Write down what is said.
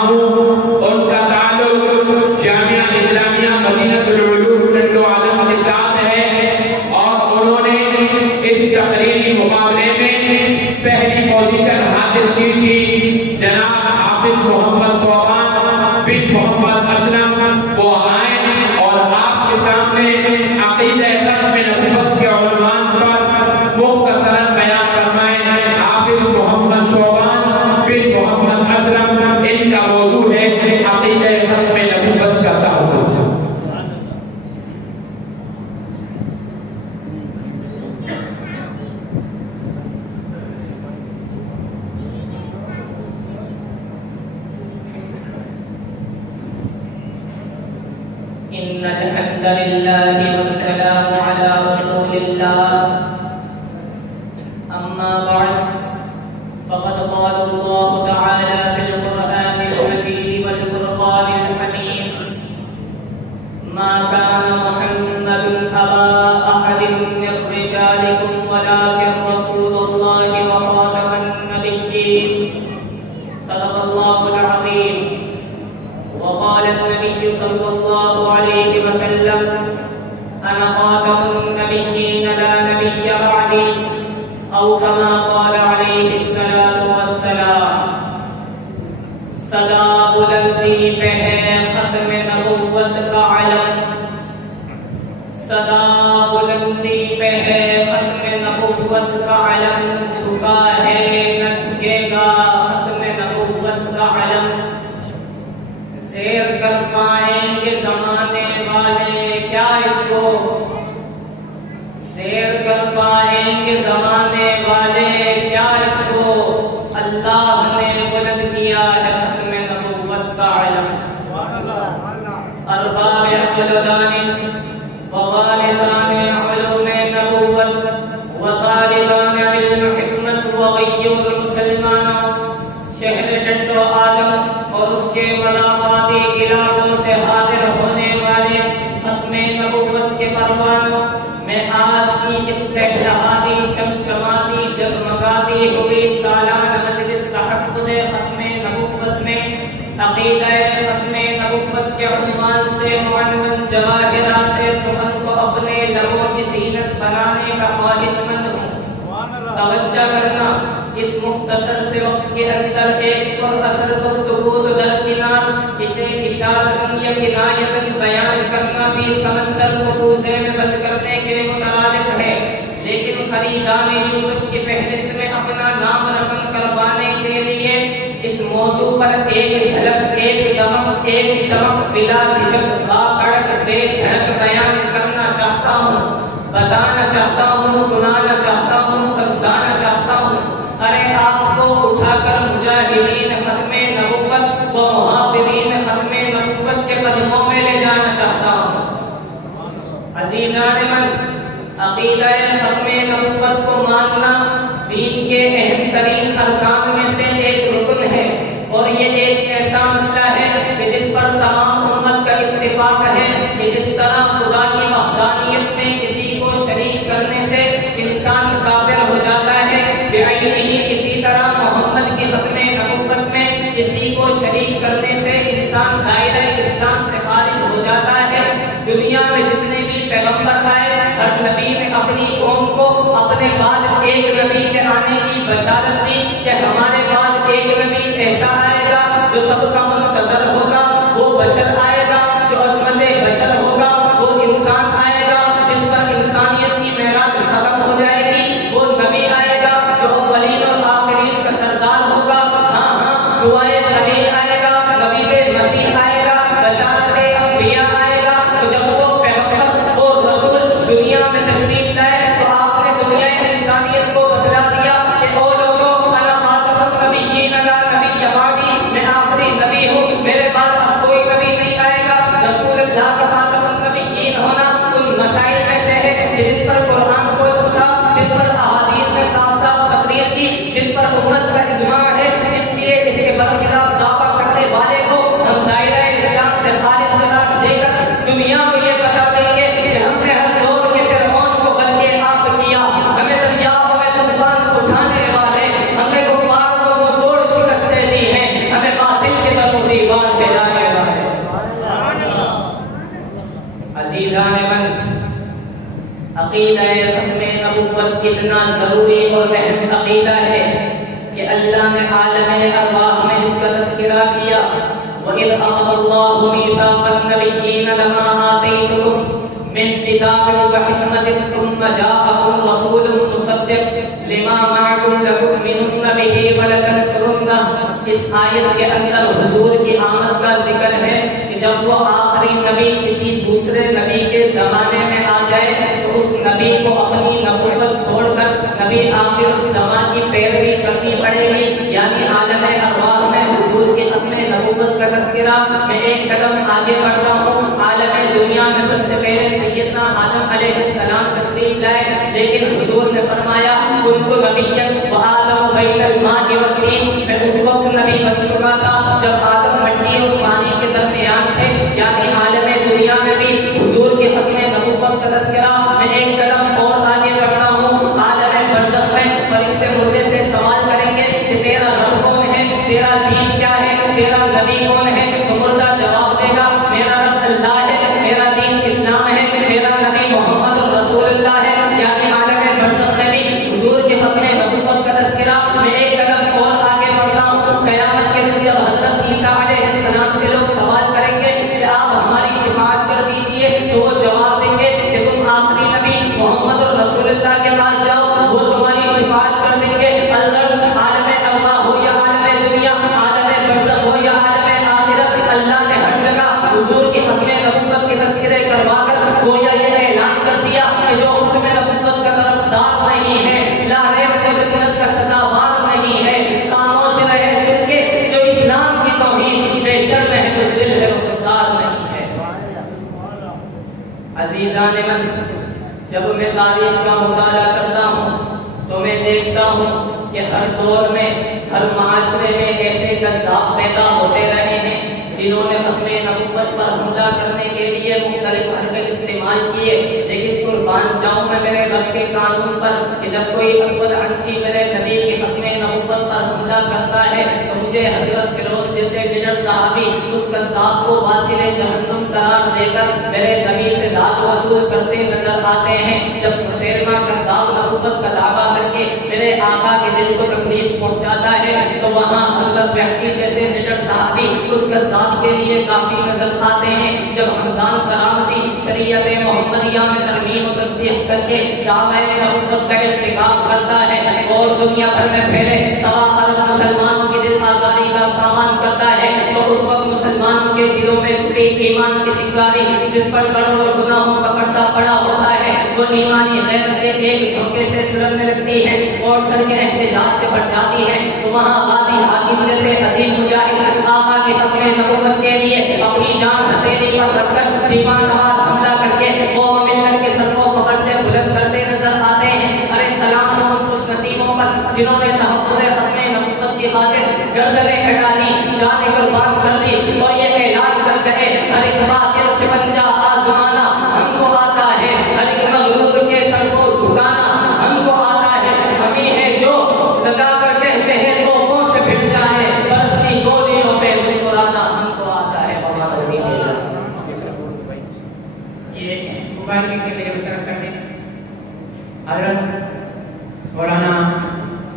ان کا تعلق جامعہ اسلامیہ مدینہ العلوم ٹنڈو عالم کے ساتھ ہے اور انہوں نے اس تقریری مقابلے میں پہلی پوزیشن حاصل کی تھی۔ جناب حافظ محمد صوبان بن محمد اسلم وہ آئے اور آپ کے سامنے عقیدہ ختم نبوت کے عنوان پر مختصراً بیان فرمائیں۔ حافظ محمد صوبان بن محمد اسلم ان کا موضوع ہے عقیدہ ختم نبوت کا تحفظ۔ إن الحمد لله والسلام على رسول الله أما بعد فقد قال الله تعالى في القرآن المجيد والفرقان الحميد ما كان محمد أبا أحد من رجالكم ولكن رسول الله وخاتم النبيين صدق الله العظيم وقال النبي صلى الله عليه وسلم أنا خاتم النبيين لا نبي بعدي أو كما قال عليه الصلاة والسلام۔ صدا بلندی پہ ہے ختم نبوت کا علم، صدا بلندی پہ ہے ختم نبوت کا علم، جھکا ہے نہ جھکے گا ختم نبوت کا علم۔ زیر کر پائیں گے زمانے والے کیا اس کو، زیر کر پائیں گے زمانے والے کیا اس کو، اللہ نے بلند کیا ہے ختم نبوت کا علم۔ ارباب عقل و دانش ووالدان علوم نبوت وطالبان علم حکمت وغیور مسلمانوں، شہر ٹنڈو عالم اور اس کے مضافاتی علاقوں سے حاضر ہونے والے ختم نبوت کے پروانوں، میں آج کی اس اتحادی چمچماتی جگمگاتی ہوئی سالانہ مجلس تحفظ ختم نبوت میں عقیدہ ختم نبوت کے عنوان سے معنون جواہرات سخن کو اپنے لبوں کی زینت بنانے کا خواہش مند ہوں۔ توجہ کرنا، اس مختصر سے وقت کے اندر ایک پر اثر گفتگو درکنار اسے اشارتاً یا کنایتاً بیان کرنا بھی سمندر کو کوزے میں بند کرنے کے مترادف ہے، لیکن خریدان یوسف کی فہرست میں اپنا نام رقم کروانے کے لیے اس موضوع پر ایک جھلک، ایک دمک، ایک چمک بلا جھجک با کڑک بے دھڑک بیان کرنا چاہتا ہوں، بتانا چاہتا ہوں، سنانا چاہتا ہوں، سمجھانا چاہتا ہوں۔ ارے آپ کو اٹھا کر مجاہدین ختم نبوت و محافظین ختم نبوت کے قدموں میں لے جانا چاہتا ہوں۔ عزیزان من، عقیدہ ختم نبوت کو ماننا دین کے اہم ترین ارکان میں سے ایک رکن ہے، اور یہ ایک ایسا مسئلہ ہے کہ جس پر تمام امت کا اتفاق ہے کہ جس طرح خدا کی وحدانیت میں کسی کو شریک کرنے سے انسان کافر ہو جاتا ہے، بعینہ ہی اسی طرح محمد کی ختم نبوت میں کسی کو شریک کرنے سے انسان دائرہ اسلام سے خارج ہو جاتا ہے۔ دنیا میں جتنے بھی پیغمبر آئے، ہر نبی نے اپنی قوم کو اپنے بعد ایک نبی کے آنے کی بشارت دی کہ ہمارے بعد ایک نبی ایسا آئے گا جو سب کا منتظر ہوگا، وہ بشر آئے گا جو عظمت بشر ہوگا، وہ انسان آئے گا جس پر انسانیت کی معراج ختم ہو جائے گی، وہ نبی آئے گا جو اولین اور آخرین کا سردار ہوگا، ہاں دعائے خلیل آئے گا، نبی مسیح آئے گا، بشارت انبیاء آئے گا۔ تو جب وہ پیغمبر وہ رسول دنیا میں تشریف لائے تو آپ نے دنیا انسانیت کو بتلا دیا کہ او لوگوں، انا خاتم النبیین لا نبی بعدی، میں آخری نبی ہوں، میرے بعد اب کوئی نبی نہیں آئے گا۔ رسول اللہ کا خاتم النبیین ہونا ان مسائل میں سے ہے کہ جن پر قرآن بول اٹھا، جن پر احادیث نے صاف صاف تقریر کی، جن پر امت کا اجماع ہے، اس لیے اس کے برخلاف دعویٰ دیوار پھیلانے والے. عزیزان من، عقیدہ ختم نبوت اتنا ضروری اور اہم عقیدہ ہے کہ اللہ نے عالم ارواح میں اس کا تذکرہ کیا. وَإِذْ أَخَذَ اللَّهُ مِيثَاقَ النَّبِيِّينَ لَمَا آتَيْتُكُم مِّن كِتَابٍ وَحِكْمَةٍ ثُمَّ جَاءَكُمْ رَسُولٌ مُّصَدِّقٌ لِّمَا مَعَكُمْ لَتُؤْمِنُنَّ بِهِ وَلَتَنصُرُنَّهُ. اس آیت کے اندر حضور کی آمد کا ذکر ہے کہ جب وہ آخری نبی کسی دوسرے نبی کے زمانے میں آ جائے تو اس نبی کو اپنی نبوت چھوڑ کر نبی آخر الزمان کی پیروی کرنی پڑے گی. یعنی عالم ارواح میں حضور کی ختم نبوت کا تذکرہ. میں ایک قدم آگے بڑھتا ہوں. عالم دنیا میں سب سے پہلے سیدنا آدم علیہ السلام تشریف لائے، لیکن حضور نے فرمایا کنت نبیا وآدم بین الماء والطین. میں اس وقت نبی بن چکا تھا جب آدم مٹی اور پانی کے درمیان تھے. یعنی عالم دنیا میں بھی حضور کی ختم نبوت کا تذکرہ. میں ایک قدم اور آگے بڑھتا ہوں. عالم برزخ میں فرشتے مردے سے سوال کریں گے کہ تیرا رب کون ہے، تیرا دین کیا ہے، تیرا نبی کون ہے. تو مردہ جواب دے گا میرا رب اللہ ہے، میرا دین اسلام ہے، میرا نبی محمد رسول اللہ ہے. یعنی عالم برزخ میں بھی حضور کی ختم نبوت کا تذکرہ. میں ایک قدم اور آگے بڑھتا ہوں. قیامت کے دن جب حضرت عیسیٰ علیہ السلام سے لوگ سوال کریں گے کہ آپ ہماری شفاعت کر دیجئے، تو وہ جواب دیں گے کہ تم آخری نبی محمد رسول اللہ کے پاس جاؤ، وہ تمہاری شفاعت کر دیں گے. الغرض عالم ارواح ہو یا عالم دنیا، عالم برزخ ہو یا عالم آخرت، اللہ نے ہر جگہ حضور کی ختم نبوت کے تذکرے کروا کر گویا یہ اعلان کر دیا کہ جو ختم نبوت کا طرفدار نہیں ہے، لا ریب کو جنت کا سزاوار نہیں ہے، خاموش رہے سن کے جو اسلام کی توہین بے شرم ہے اس دل ہے وفادار نہیں ہے. عزیزان من، جب میں تاریخ کا مطالعہ کرتا ہوں تو میں دیکھتا ہوں کہ ہر دور میں ہر معاشرے میں ایسے قذاب پیدا ہوتے رہے ہیں جنہوں نے ختم نبوت پر حملہ کرنے کے لیے مختلف حربے استعمال کیے. لیکن قربان جاؤں میں میرے رب کے قانون پر کہ جب کوئی اسود عنسی میرے نبی کی ختم نبوت پر حملہ کرتا ہے تو مجھے حضرت فیروز جیسے بجٹ صحابی اس قذاب کو واصل جہنم قرار دے کر میرے نبی سے داد وصول کرتے نظر آتے ہیں. جب مسیلمہ کذاب نبوت کا دعویٰ کر کے میرے آقا کے دل کو تکلیف پہنچاتا ہے تو وہاں حضرت وحشی جیسے بجٹ صحابی اس قذاب کے لیے کافی نظر آتے ہیں. جب ہمدان کرامتی شریعت محمدیہ میں ترمیم و تنسیخ کر کے دعوی نبوت کا ارتکاب کرتا ہے اور دنیا بھر میں پھیلے سوا ارب مسلمانوں کی دل آزاری کا سامان کرتا ہے تو اس وقت مسلمانوں کے دلوں میں چھپی ایمان کی چنگاری جس پر کروڑوں گناہوں کا پردہ پڑا ہوتا ہے وہ ایمانی غیرت کے ایک جھونکے سے سرنے لگتی ہے اور سڑکیں احتجاج سے بڑھ جاتی ہے. تو وہاں غازی حاکم جیسے عظیم مجاہد آقا کی ختم نبوت کے لیے اپنی جان ہتھیلی پر رکھ کر دیوان نوار حملہ کر کے قوم ملت کے سر کو فخر سے بلند کرتے نظر آتے ہیں. ارے سلام ہو ان خوش نصیبوں پر جنہوں نے تحفظ ختم نبوت کی خاطر گردنیں کٹا دی، جانیں قربان کر دی اور یہ اعلان کر کہے ہر ایک باطل سے بن